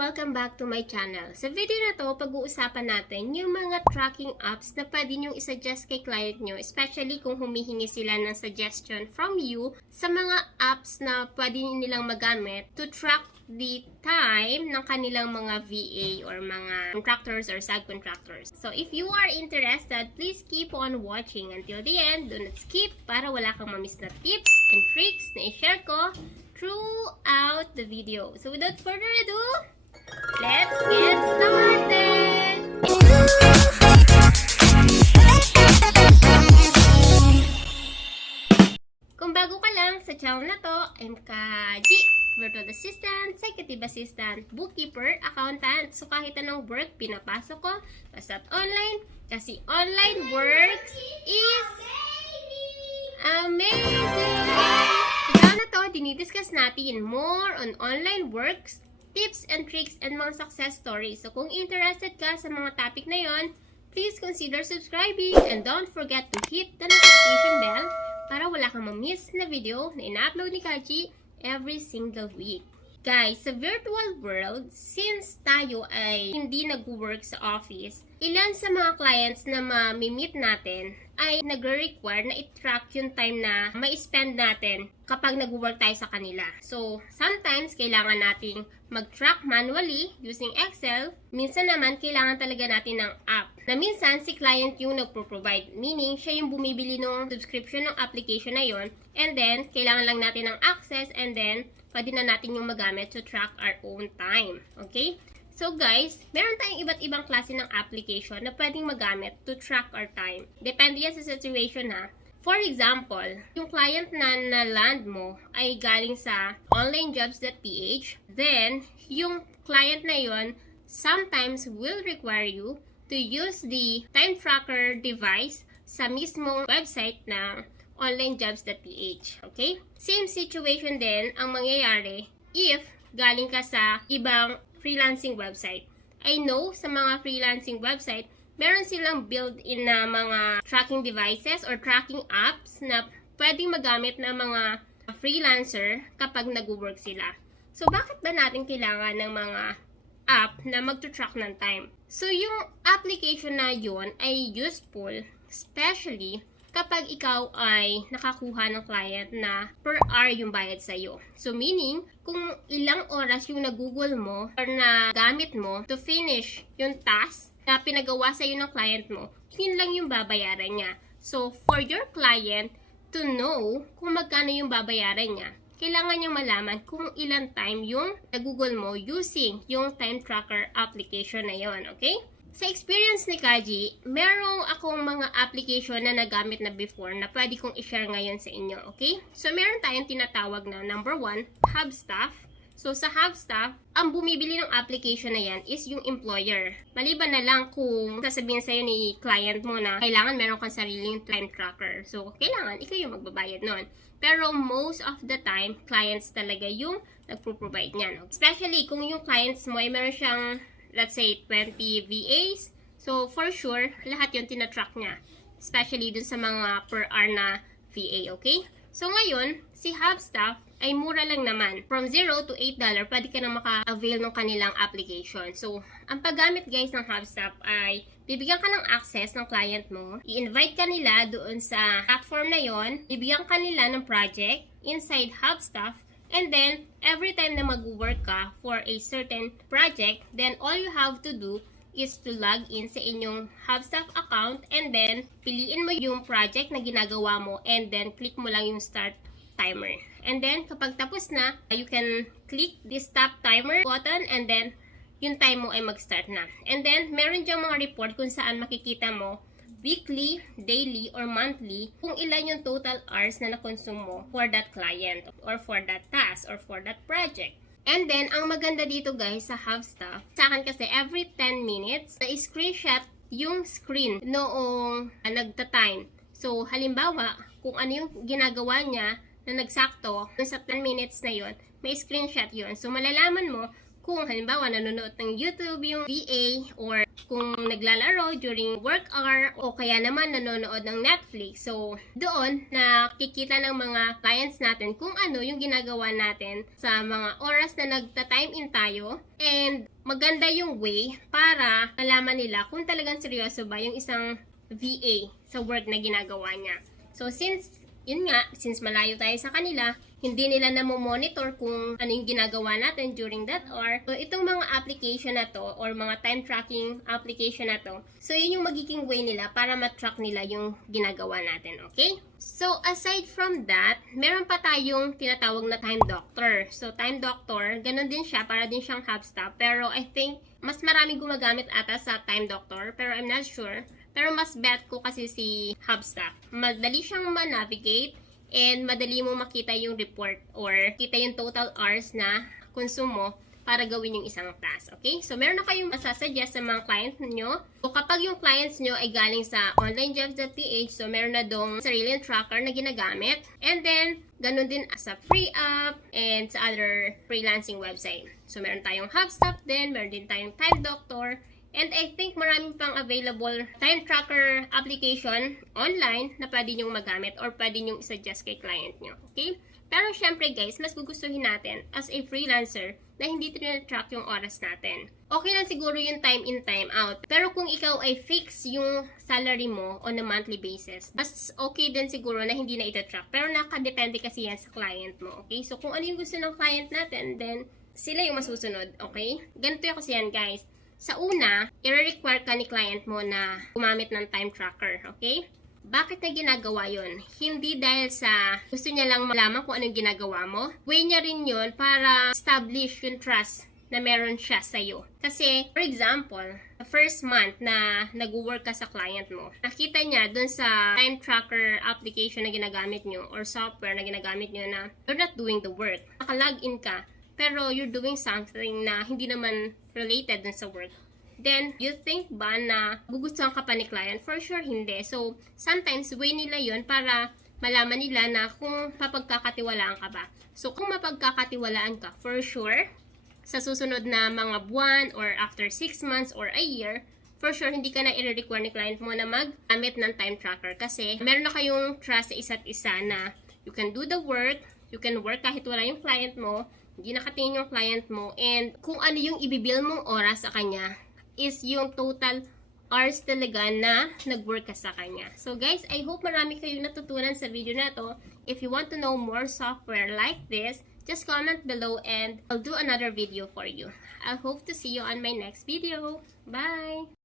welcome back to my channel. Sa video na to, pag-uusapan natin yung mga tracking apps na pwede nyo isuggest kay client nyo, especially kung humihingi sila ng suggestion from you sa mga apps na pwede nilang magamit to track the time ng kanilang mga VA or mga contractors or subcontractors. So if you are interested, please keep on watching until the end. Do not skip para wala kang mamiss na tips and tricks na i-share ko throughout the video. So without further ado, let's get started! Kung bago ka lang sa channel na to, I'm Kaji, virtual assistant, executive assistant, bookkeeper, accountant. So kahit anong work pinapasok ko, basta't online, kasi online works is amazing! Na to, dinidiscuss natin more on online works, tips and tricks, and mga success stories. So kung interested ka sa mga topic na yon, please consider subscribing and don't forget to hit the notification bell para wala kang ma-miss na video na ina-upload ni Kaji every single week. Guys, sa virtual world, since tayo ay hindi nag-work sa office, ilan sa mga clients na ma-meet natin ay nagre-require na i-track yung time na ma-spend natin kapag nag-work tayo sa kanila. So, sometimes kailangan nating mag-track manually using Excel. Minsan naman, kailangan talaga natin ng app. Na minsan, si client yung nagpo-provide. Meaning, siya yung bumibili ng subscription ng application na yon. And then, kailangan lang natin ng access and then, pwede na natin yung magamit to track our own time. Okay? So guys, meron tayong iba't ibang klase ng application na pwedeng magamit to track our time. Depende yan sa situation ha. For example, yung client na na-land mo ay galing sa onlinejobs.ph. Then, yung client na yon sometimes will require you to use the time tracker device sa mismong website ng onlinejobs.ph. Okay? Same situation din ang mangyayari if galing ka sa ibang freelancing website. I know sa mga freelancing website, meron silang built-in na mga tracking devices or tracking apps na pwedeng magamit ng mga freelancer kapag nag-work sila. So, bakit ba natin kailangan ng mga app na mag-track ng time? So, yung application na yun ay useful, especially kapag ikaw ay nakakuha ng client na per hour yung bayad sa'yo. So, meaning, kung ilang oras yung nag-google mo or na gamit mo to finish yung task na pinagawa sa'yo ng client mo, yun lang yung babayaran niya. So, for your client to know kung magkano yung babayaran niya, kailangan niyang malaman kung ilang time yung nag-google mo using yung time tracker application na yon, okay? Sa experience ni Kaji, merong akong mga application na nagamit na before na pwede kong i-share ngayon sa inyo, okay? So, meron tayong tinatawag na number 1, Hubstaff. So, sa Hubstaff, ang bumibili ng application na yan is yung employer. Maliban na lang kung sasabihin sa'yo ni client mo na kailangan meron kang sariling time tracker. So, kailangan ikaw yung magbabayad nun. Pero most of the time, clients talaga yung nagpo-provide niyan. Especially kung yung clients mo ay meron siyang let's say 20 VAs. So, for sure, lahat yun tinatrack niya. Especially dun sa mga per hour na VA, okay? So, ngayon, si Hubstaff ay mura lang naman. From $0 to $8, pwede ka na maka-avail ng kanilang application. So, ang paggamit guys ng Hubstaff ay bibigyan ka ng access ng client mo. I-invite ka nila doon sa platform na yon. Bibigyan ka nila ng project inside Hubstaff. And then, every time na mag-work ka for a certain project, then all you have to do is to log in sa inyong Hubstaff account and then piliin mo yung project na ginagawa mo and then click mo lang yung start timer. And then, kapag tapos na, you can click this stop timer button and then yung time mo ay mag-start na. And then, meron diyang mga report kung saan makikita mo weekly, daily, or monthly, kung ilan yung total hours na na-consume mo for that client, or for that task, or for that project. And then, ang maganda dito guys sa Hubstaff, sa akin kasi every 10 minutes, na-screenshot yung screen noong nagta-time. So, halimbawa, kung ano yung ginagawa niya na nagsakto, sa 10 minutes na yon, may screenshot yon. So, malalaman mo kung halimbawa nanonood ng YouTube yung VA or kung naglalaro during work hour o kaya naman nanonood ng Netflix. So, doon nakikita ng mga clients natin kung ano yung ginagawa natin sa mga oras na nagta-time in tayo, and maganda yung way para alaman nila kung talagang seryoso ba yung isang VA sa work na ginagawa niya. So, since malayo tayo sa kanila, hindi nila monitor kung ano yung ginagawa natin during that hour. So, itong mga application na to or mga time tracking application na to, so yun yung magiging way nila para matrack nila yung ginagawa natin, okay? So, aside from that, meron pa tayong tinatawag na time doctor. So, time doctor, ganun din siya, para din siyang Hubstaff. Pero I think, mas maraming gumagamit ata sa time doctor, pero I'm not sure. Pero mas bet ko kasi si Hubstaff. Madali siyang ma-navigate and madali mo makita yung report or kita yung total hours na konsumo para gawin yung isang task. Okay? So, meron na kayong masasuggest sa mga clients nyo. So, kapag yung clients nyo ay galing sa onlinejobs.ph, so meron na dong sariling tracker na ginagamit. And then, ganun din sa free app and sa other freelancing website. So, meron tayong Hubstaff din, meron din tayong Time Doctor. And I think maraming pang available time tracker application online na pwede nyong magamit or pwede nyong isuggest kay client nyo. Okay? Pero syempre guys, mas gugustuhin natin as a freelancer na hindi track yung oras natin. Okay lang siguro yung time in, time out. Pero kung ikaw ay fix yung salary mo on a monthly basis, mas okay din siguro na hindi na ito-track. Pero nakadepende kasi yan sa client mo. Okay? So kung ano yung gusto ng client natin, then sila yung masusunod. Okay? Ganito yung kasi yan guys. Sa una, i-require ka ni client mo na gumamit ng time tracker, okay? Bakit na ginagawa yon? Hindi dahil sa gusto niya lang malaman kung anong ginagawa mo. Way niya rin yun para establish yung trust na meron siya sa'yo. Kasi, for example, the first month na nag-work ka sa client mo, nakita niya dun sa time tracker application na ginagamit nyo or software na ginagamit nyo na you're not doing the work. Naka-login ka, pero you're doing something na hindi naman related dun sa work. Then, you think ba na gugustuhan ka pa ni client? For sure, hindi. So, sometimes, way nila yon para malaman nila na kung mapagkakatiwalaan ka ba. So, kung mapagkakatiwalaan ka, for sure, sa susunod na mga buwan or after 6 months or a year, for sure, hindi ka na i-require ni client mo na mag-gamit ng time tracker. Kasi, meron na kayong trust sa isa't isa na you can do the work, you can work kahit wala yung client mo, hindi nakatingin yung client mo, and kung ano yung ibibill mong oras sa kanya is yung total hours talaga na nag-work ka sa kanya. So guys, I hope marami kayong natutunan sa video na to. If you want to know more software like this, just comment below and I'll do another video for you. I hope to see you on my next video. Bye!